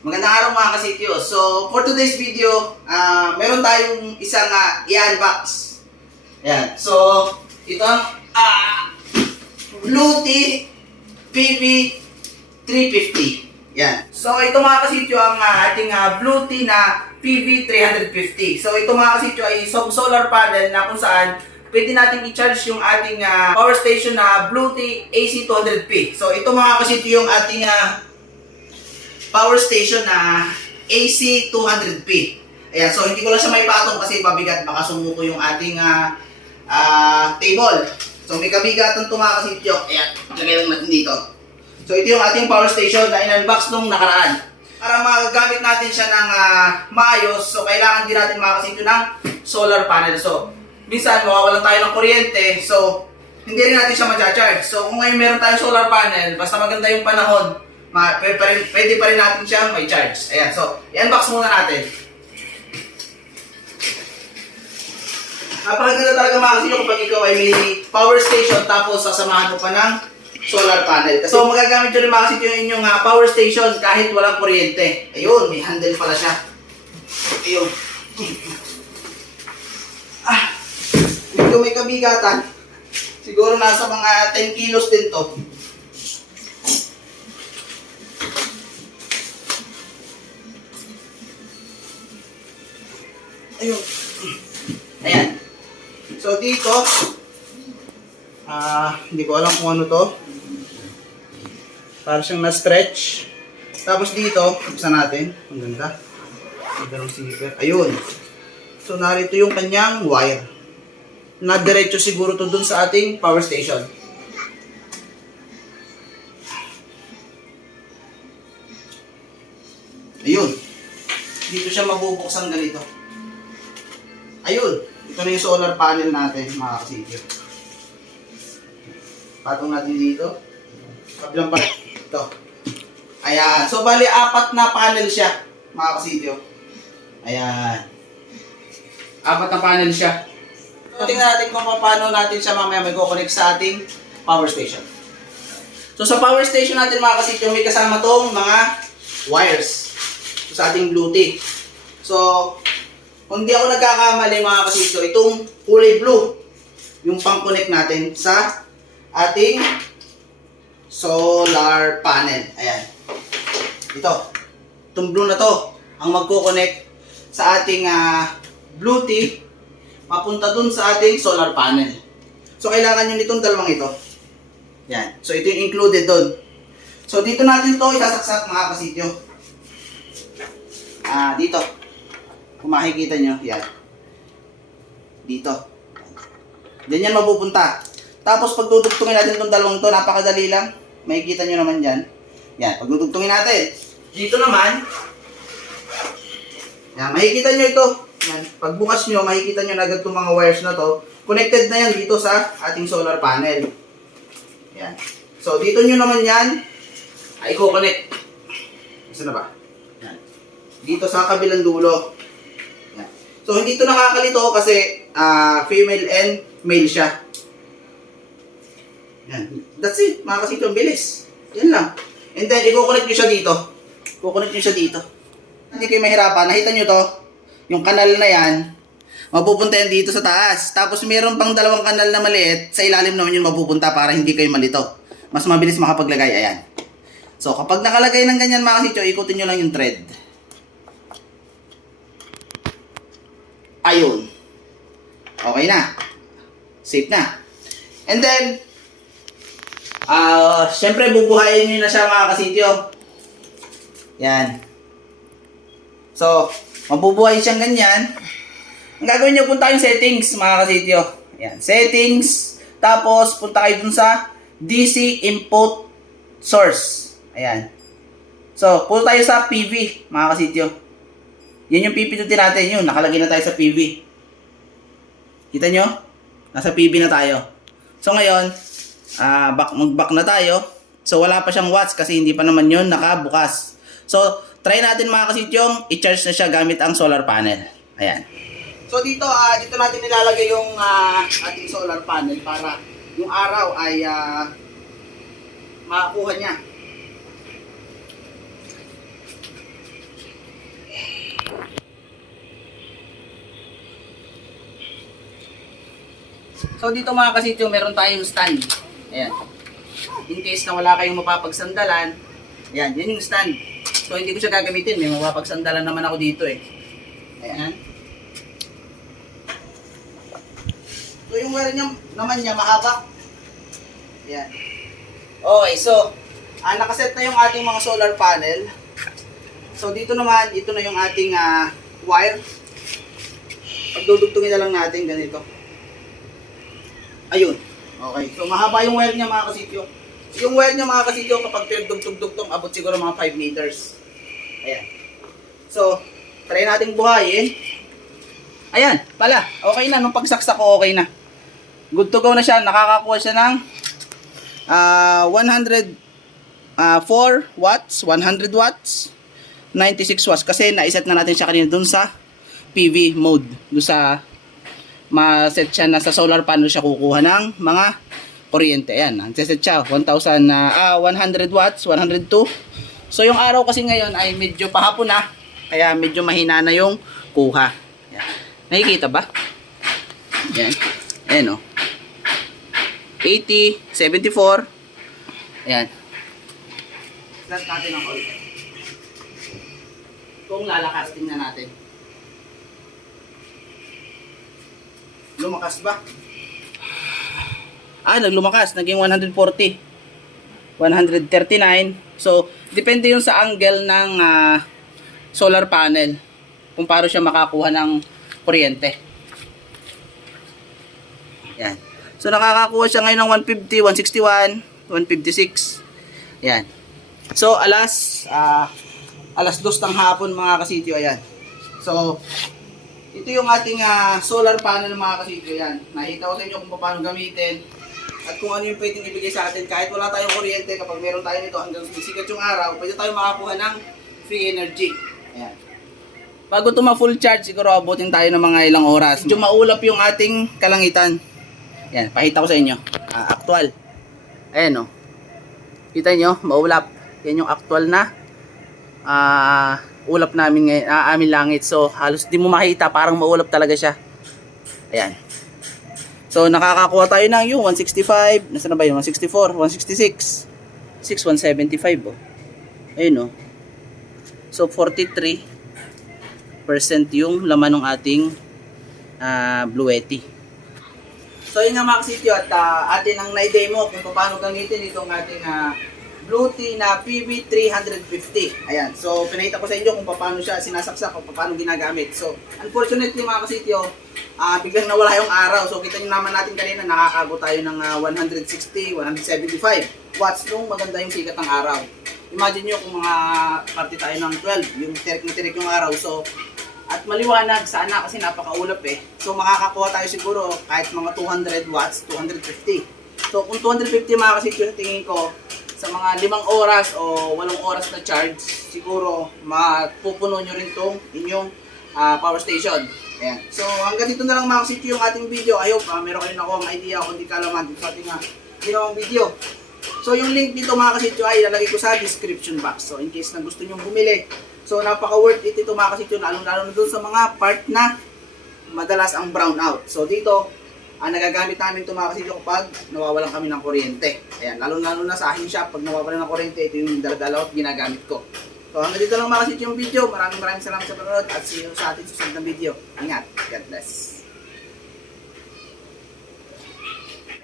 Magandang araw mga kasityo. So, for today's video, meron tayong isang i-unbox. Ayan. So, ito ang Bluetee PV350. Ayan. So, ito mga kasityo ang ating Bluetee na PV350. So, ito mga kasityo ay solar panel na kung saan pwede natin i-charge yung ating power station na Bluetee AC200P. So, ito mga kasityo yung ating power station na AC200P. Ayan, so hindi ko lang siya may patong kasi mabigat, baka sumuko yung ating table. So may kabigatan ito mga kasityo. Ayan, lagay lang natin dito. So ito yung ating power station na in-unbox nung nakaraan. Para magagamit natin siya ng maayos, so kailangan din natin mga kasityo ng solar panel. So minsan mawawalan tayo ng kuryente, so hindi rin natin siya ma-charge. So kung ngayon meron tayong solar panel, basta maganda yung panahon, pwede pa rin natin siyang may charge. Ayan, so i-unbox muna natin. Napakaganda talaga mga kasityo kapag ikaw ay may power station tapos sasamahan mo pa ng solar panel. So magagamit nyo rin mga kasityo yung inyong power station kahit walang kuryente. Ayun, may handle pala siya. Ayun. Medyo may kabigatan. Siguro nasa mga 10 kilos din to. Ayun. Ayan. So dito, hindi ko alam kung ano to. Para siyang na-stretch. Tapos dito, buksan natin. Ang ganda. Ang ganda ng zipper. Ayun. So narito yung kanyang wire. Na-diretso siguro to dun sa ating power station. Ayun. Dito siya mabubuksan ganito. Ayun, ito na yung solar panel natin mga kasityo. Patong natin dito. Kabilang pa ito. Ayan, so bali 4 na panel siya mga kasityo. Ayan. 4 na panel siya. So, tingnan natin kung paano natin siya mamaya mag-connect sa ating power station. So sa power station natin mga kasityo, may kasama tong mga wires sa ating Bluetee. So kung di ako nagkakamali mga kasityo, itong kulay blue, yung pang-connect natin sa ating solar panel. Ayan. Ito. Itong blue na to, ang magko-connect sa ating Bluetee, mapunta dun sa ating solar panel. So, kailangan nyo nitong dalawang ito. Ayan. So, ito yung included dun. So, dito natin to isasaksak mga kasityo. Dito. Kung makikita nyo, yan. Dito. Diyan yan mapupunta. Tapos pagdudugtungin natin itong dalawang to, napakadali lang. Makikita nyo naman dyan. Yan, pagdudugtungin natin. Dito naman, yan, makikita nyo ito. Yan, pagbukas nyo, makikita nyo na agad itong mga wires na to. Connected na yan dito sa ating solar panel. Yan. So, dito nyo naman yan, ay i-connect. Saan na ba? Yan. Dito sa kabilang dulo. So, hindi ito nakakalito kasi female and male siya. Yan. That's it. Mga kasityo, ang bilis. Yan lang. And then, i-connect nyo siya dito. I-connect nyo siya dito. Hindi kayo mahirapan. Nakita nyo to? Yung kanal na yan, mapupunta yan dito sa taas. Tapos, meron pang dalawang kanal na maliit. Sa ilalim naman yun mapupunta para hindi kayo malito. Mas mabilis makapaglagay. Ayan. So, kapag nakalagay ng ganyan mga kasityo, ikutin nyo lang yung thread. Ayun. Okay na. Safe na. And then, syempre bubuhayin nyo na siya mga kasityo. Yan. So, mabubuhay siyang ganyan. Ang gagawin nyo, punta yung settings mga kasityo. Yan. Settings. Tapos, punta kayo dun sa DC input source. Ayan. So, punta tayo sa PV mga kasityo. Yan yung pipindutin natin yun. Nakalagay na tayo sa PV. Kita nyo? Nasa PV na tayo. So ngayon, mag-back na tayo. So wala pa siyang watts kasi hindi pa naman yun nakabukas. So try natin mga kasityong i-charge na siya gamit ang solar panel. Ayan. So dito natin nilalagay yung ating solar panel para yung araw ay makakuha niya. So dito mga kasityo, meron tayong stand. Ayan. In case na wala kayong mapapagsandalan, ayan, yan yung stand. So hindi ko siya gagamitin, may mapapagsandalan naman ako dito eh. Ayan. So yung wire niya, naman niya mahaba. Ayan. Okay, so nakaset na yung ating mga solar panel. So dito naman, ito na yung ating wire. Pagdudugtungin na lang natin ganito. Ayun. Okay. So mahaba yung wire niya mga kasityo. So yung wire niya mga kasityo kapag pinagdugtong-dugtong abot siguro mga 5 meters. Ayan. So, try nating buhayin. Ayan, pala. Okay na. Nung pagsaksak ko, okay na. Good to go na siya. Nakakakuha siya ng 4 watts, 100 watts, 96 watts. Kasi naiset na natin siya kanina dun sa PV mode. Dun sa ma-set siya na sa solar panel siya kukuha ng mga kuryente. Ayan, nagsiset siya 100 watts, 102. So yung araw kasi ngayon ay medyo pahapon na, kaya medyo mahina na yung kuha. Ayan. Nakikita ba? Ayan. Ayan o. 80, 74. Ayan. Start natin ang oil. Kung lalakas, tingnan natin. Lumakas ba? Naglumakas. Naging 140. 139. So, depende yun sa angle ng solar panel. Kung paano siya makakuha ng kuryente. Yan. So, nakakakuha siya ngayon ng 150, 161, 156. Yan. So, alas 2 ng hapon mga kasityo. Ayan. So, ito yung ating solar panel mga kasityo. Yan. Nakita ko sa inyo kung paano gamitin. At kung ano yung pwedeng ibigay sa atin. Kahit wala tayong kuryente, kapag meron tayo nito hanggang sumisikat yung araw, pwede tayo makakuha ng free energy. Ayan. Bago ito ma-full charge, siguro abutin tayo ng mga ilang oras. Medyo maulap yung ating kalangitan. Yan, pakita ko sa inyo. Actual. Ayan o. Kita nyo, maulap. Yan yung actual na ulap namin ngayon, aming langit. So, halos di mo makita, parang maulap talaga siya. Ayan. So, nakakakuha tayo ng yung 165. Nasaan na ba yung 164? 166. 175 oh. Ayun oh. So, 43% yung laman ng ating Bluetti. So, yun nga mga kasityo, at atin ang na-demo kung paano gamitin itong ating Bluetti na PV350. Ayan. So, pinakita ko sa inyo kung paano siya sinasaksak o paano ginagamit. So, unfortunately mga kasityo, biglang nawala yung araw. So, kita nyo naman natin kanina, nakakago tayo ng 160, 175 watts nung maganda yung sikat ng araw. Imagine nyo kung mga party tayo ng 12, yung tirik na tirik yung araw. So, at maliwanag sana kasi napakaulap eh. So, makakakuha tayo siguro kahit mga 200 watts, 250. So, kung 250 mga kasityo sa tingin ko, sa mga 5 oras o 8 oras na charge, siguro mapupuno nyo rin itong inyong power station. Ayan. So hanggang dito na lang mga kasityo yung ating video. I hope meron kayo nakuha ang idea kung di kalaman dito sa ating ginawang video. So yung link dito mga kasityo ay ilalagay ko sa description box. So in case na gusto nyo bumili. So napaka worth it ito mga kasityo, lalo na doon sa mga part na madalas ang brown out. So dito, nagagamit namin ito mga kasityo kapag nawawalan kami ng kuryente. Ayan, lalo na sa aking shop, pag nawawalan ng kuryente, ito yung daladala at ginagamit ko. So hanggang dito lang mga kasityo yung video. Maraming salamat sa panonood at see you sa ating susunod na video. Ingat. God bless.